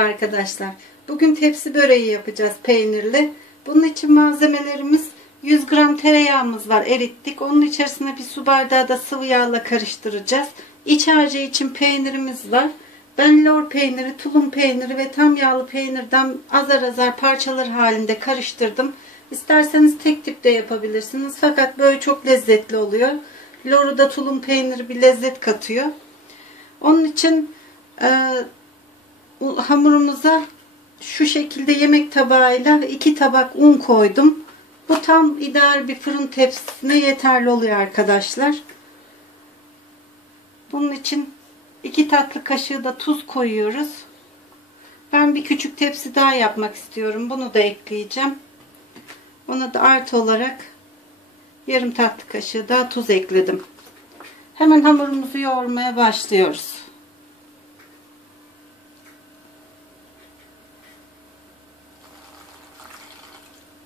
Merhaba arkadaşlar. Bugün tepsi böreği yapacağız peynirli. Bunun için malzemelerimiz 100 gram tereyağımız var, erittik. Onun içerisine bir su bardağı da sıvı yağla karıştıracağız. İç harcı için peynirimiz var. Ben lor peyniri, tulum peyniri ve tam yağlı peynirden azar azar parçalar halinde karıştırdım. İsterseniz tek tip de yapabilirsiniz. Fakat böyle çok lezzetli oluyor. Loru da tulum peyniri bir lezzet katıyor. Onun için hamurumuza şu şekilde yemek tabağıyla 2 tabak un koydum. Bu tam ideal bir fırın tepsisine yeterli oluyor arkadaşlar. Bunun için 2 tatlı kaşığı da tuz koyuyoruz. Ben bir küçük tepsi daha yapmak istiyorum. Bunu da ekleyeceğim. Ona da artı olarak yarım tatlı kaşığı daha tuz ekledim. Hemen hamurumuzu yoğurmaya başlıyoruz.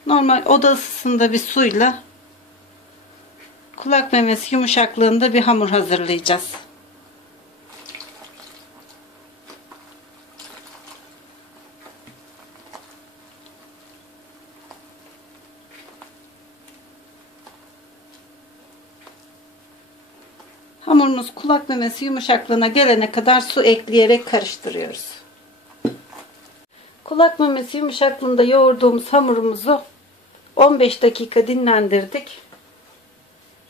Normal oda ısısında bir suyla kulak memesi yumuşaklığında bir hamur hazırlayacağız. Hamurumuz kulak memesi yumuşaklığına gelene kadar su ekleyerek karıştırıyoruz. Kulak memesi yumuşaklığında yoğurduğumuz hamurumuzu 15 dakika dinlendirdik.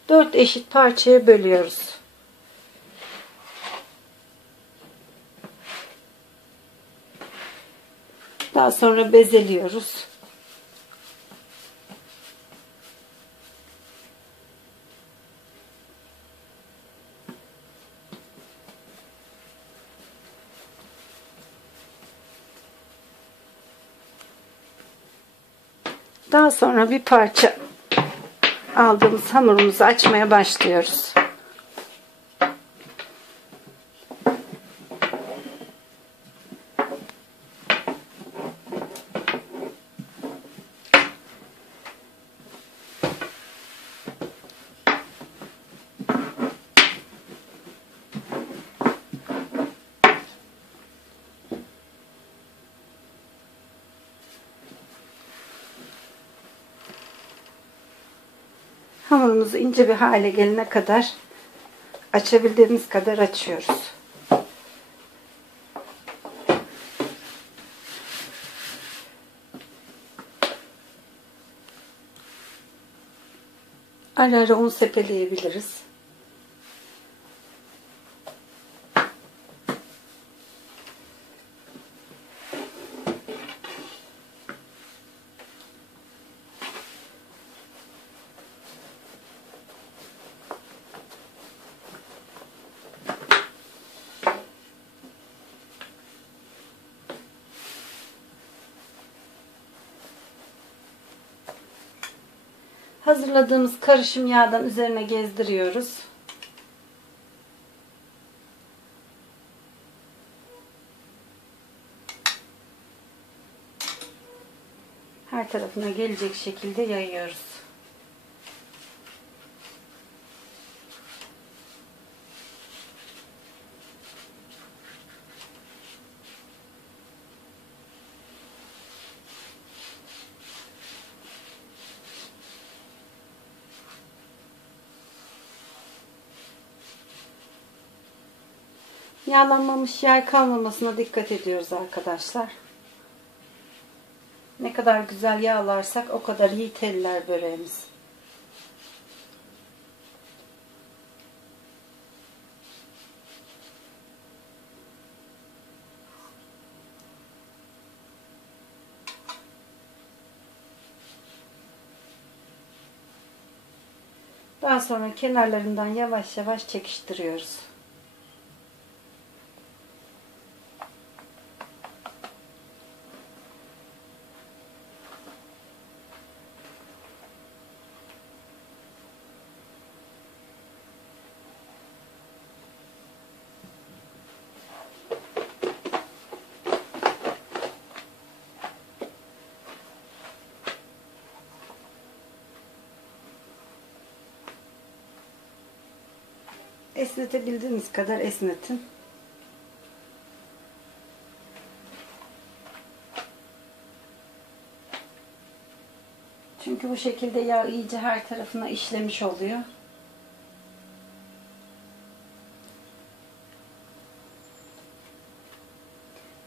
4 eşit parçaya bölüyoruz. Daha sonra bezeliyoruz. Daha sonra bir parça aldığımız hamurumuzu açmaya başlıyoruz. Hamurumuzu ince bir hale gelene kadar açabildiğimiz kadar açıyoruz. Ara ara un sepeleyebiliriz. Hazırladığımız karışım yağdan üzerine gezdiriyoruz. Her tarafına gelecek şekilde yayıyoruz. Yağlanmamış yer kalmamasına dikkat ediyoruz arkadaşlar. Ne kadar güzel yağlarsak o kadar iyi teller böreğimiz. Daha sonra kenarlarından yavaş yavaş çekiştiriyoruz. Esnetebildiğiniz kadar esnetin. Çünkü bu şekilde yağ iyice her tarafına işlemiş oluyor.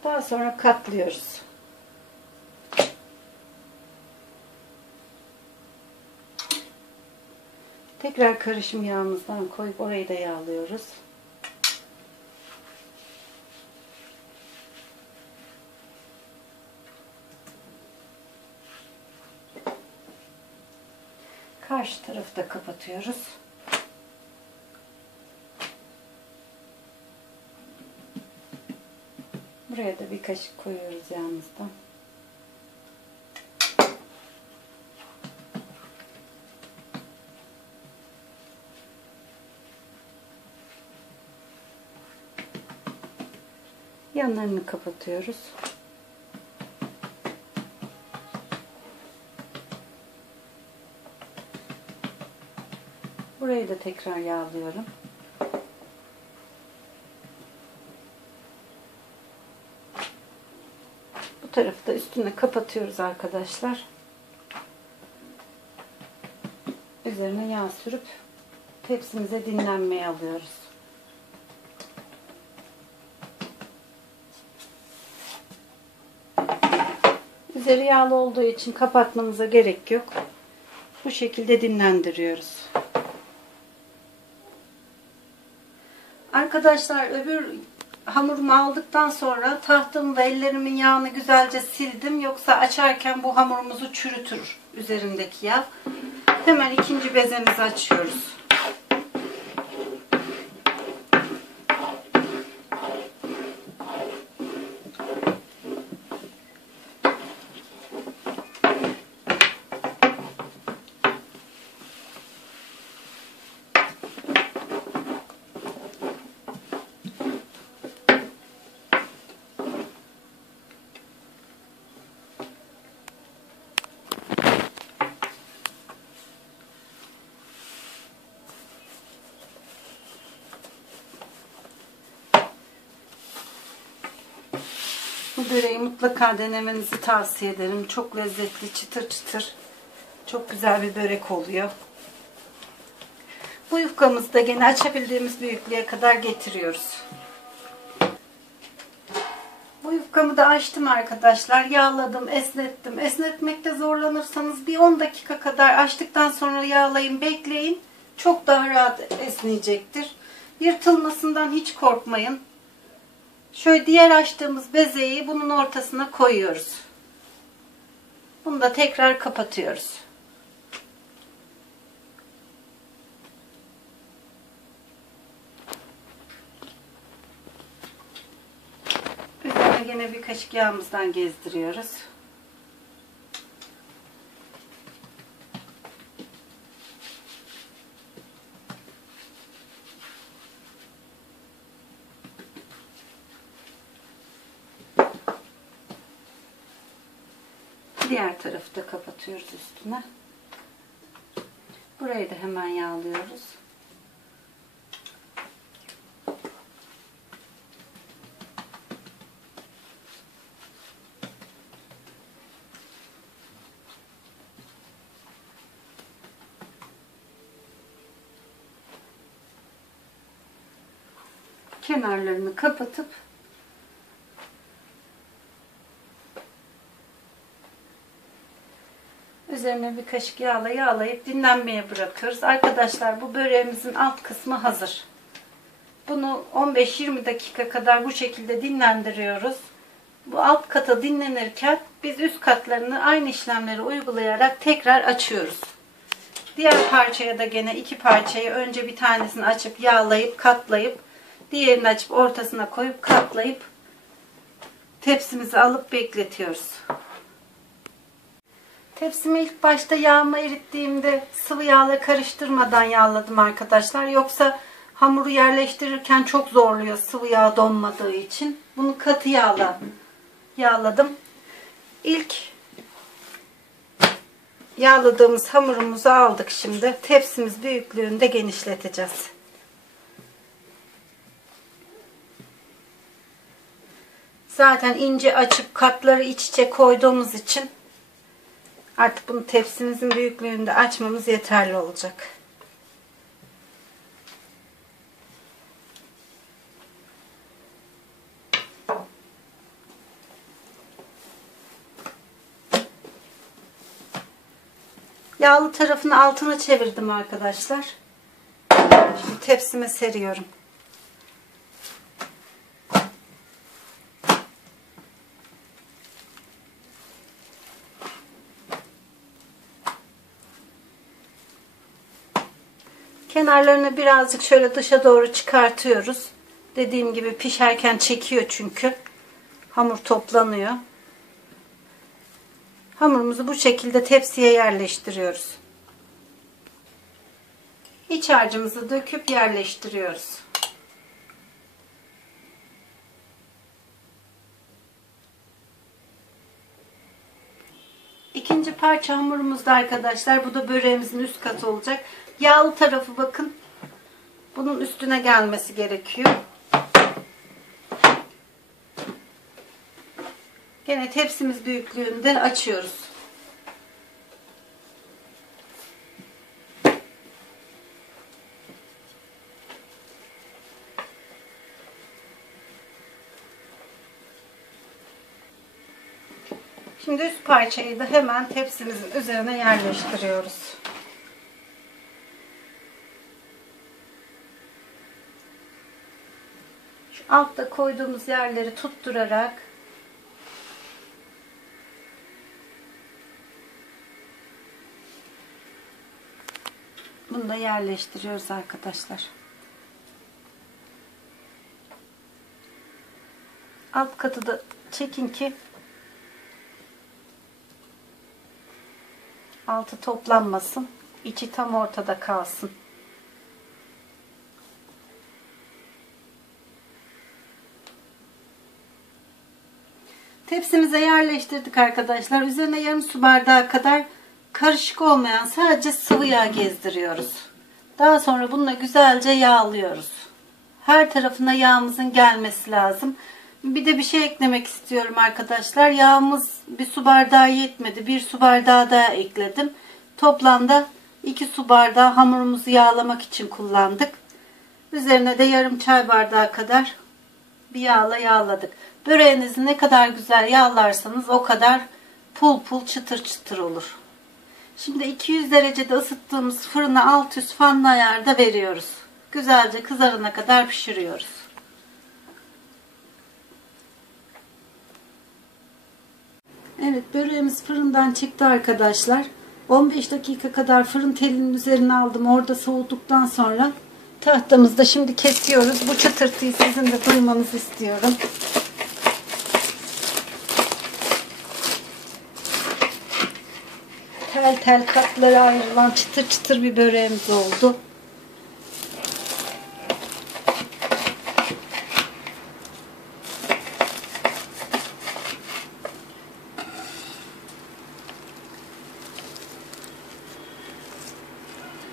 Daha sonra katlıyoruz. Tekrar karışım yağımızdan koyup orayı da yağlıyoruz. Karşı tarafı da kapatıyoruz. Buraya da bir kaşık koyuyoruz yağımızdan. Yanlarını kapatıyoruz. Burayı da tekrar yağlıyorum. Bu tarafı da üstüne kapatıyoruz arkadaşlar. Üzerine yağ sürüp tepsimize dinlenmeye alıyoruz. Üzeri yağlı olduğu için kapatmanıza gerek yok. Bu şekilde dinlendiriyoruz. Arkadaşlar öbür hamurumu aldıktan sonra tahtamda ellerimin yağını güzelce sildim. Yoksa açarken bu hamurumuzu çürütür üzerindeki yağ. Hemen ikinci bezemizi açıyoruz. Bu böreği mutlaka denemenizi tavsiye ederim. Çok lezzetli, çıtır çıtır. Çok güzel bir börek oluyor. Bu yufkamızı da gene açabildiğimiz büyüklüğe kadar getiriyoruz. Bu yufkamı da açtım arkadaşlar. Yağladım, esnettim. Esnetmekte zorlanırsanız bir 10 dakika kadar açtıktan sonra yağlayın, bekleyin. Çok daha rahat esneyecektir. Yırtılmasından hiç korkmayın. Şöyle diğer açtığımız bezeyi bunun ortasına koyuyoruz. Bunu da tekrar kapatıyoruz. Üzerine yine bir kaşık yağımızdan gezdiriyoruz. Diğer tarafı da kapatıyoruz üstüne. Burayı da hemen yağlıyoruz. Kenarlarını kapatıp üzerine bir kaşık yağla yağlayıp dinlenmeye bırakıyoruz. Arkadaşlar bu böreğimizin alt kısmı hazır. Bunu 15-20 dakika kadar bu şekilde dinlendiriyoruz. Bu alt kata dinlenirken biz üst katlarını aynı işlemleri uygulayarak tekrar açıyoruz. Diğer parçaya da gene iki parçayı önce bir tanesini açıp yağlayıp katlayıp diğerini açıp ortasına koyup katlayıp tepsimizi alıp bekletiyoruz. Tepsimi ilk başta yağımı erittiğimde sıvı yağla karıştırmadan yağladım arkadaşlar. Yoksa hamuru yerleştirirken çok zorluyor sıvı yağ donmadığı için. Bunu katı yağla yağladım. İlk yağladığımız hamurumuzu aldık şimdi. Tepsimiz büyüklüğünde genişleteceğiz. Zaten ince açıp katları iç içe koyduğumuz için Artık bunu tepsimizin büyüklüğünde açmamız yeterli olacak. Yağlı tarafını altına çevirdim arkadaşlar. Şimdi tepsime seriyorum. Kenarlarını birazcık şöyle dışa doğru çıkartıyoruz. Dediğim gibi pişerken çekiyor çünkü. Hamur toplanıyor. Hamurumuzu bu şekilde tepsiye yerleştiriyoruz. İç harcımızı döküp yerleştiriyoruz. İkinci parça hamurumuzda arkadaşlar. Bu da böreğimizin üst katı olacak. Yağlı tarafı bakın. Bunun üstüne gelmesi gerekiyor. Gene tepsimiz büyüklüğünde açıyoruz. Şimdi üst parçayı da hemen tepsimizin üzerine yerleştiriyoruz. Şu altta koyduğumuz yerleri tutturarak bunu da yerleştiriyoruz arkadaşlar. Alt katı da çekin ki altı toplanmasın. İçi tam ortada kalsın. Tepsimize yerleştirdik arkadaşlar. Üzerine yarım su bardağı kadar karışık olmayan sadece sıvı yağ gezdiriyoruz. Daha sonra bununla güzelce yağlıyoruz. Her tarafına yağımızın gelmesi lazım. Bir de bir şey eklemek istiyorum arkadaşlar. Yağımız bir su bardağı yetmedi. Bir su bardağı daha ekledim. Toplamda 2 su bardağı hamurumuzu yağlamak için kullandık. Üzerine de yarım çay bardağı kadar bir yağla yağladık. Böreğinizi ne kadar güzel yağlarsanız o kadar pul pul çıtır çıtır olur. Şimdi 200 derecede ısıttığımız fırına alt üst fanlı ayarda veriyoruz. Güzelce kızarana kadar pişiriyoruz. Evet, böreğimiz fırından çıktı arkadaşlar. 15 dakika kadar fırın telinin üzerine aldım. Orada soğuduktan sonra tahtamızda şimdi kesiyoruz. Bu çıtırtıyı sizin de duymanızı istiyorum. Tel tel katlara ayrılan çıtır çıtır bir böreğimiz oldu.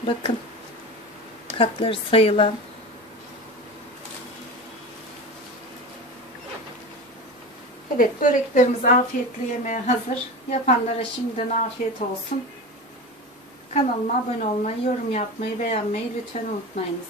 Bakın, katları sayılan. Evet, böreklerimiz afiyetle yemeye hazır. Yapanlara şimdiden afiyet olsun. Kanalıma abone olmayı, yorum yapmayı, beğenmeyi lütfen unutmayınız.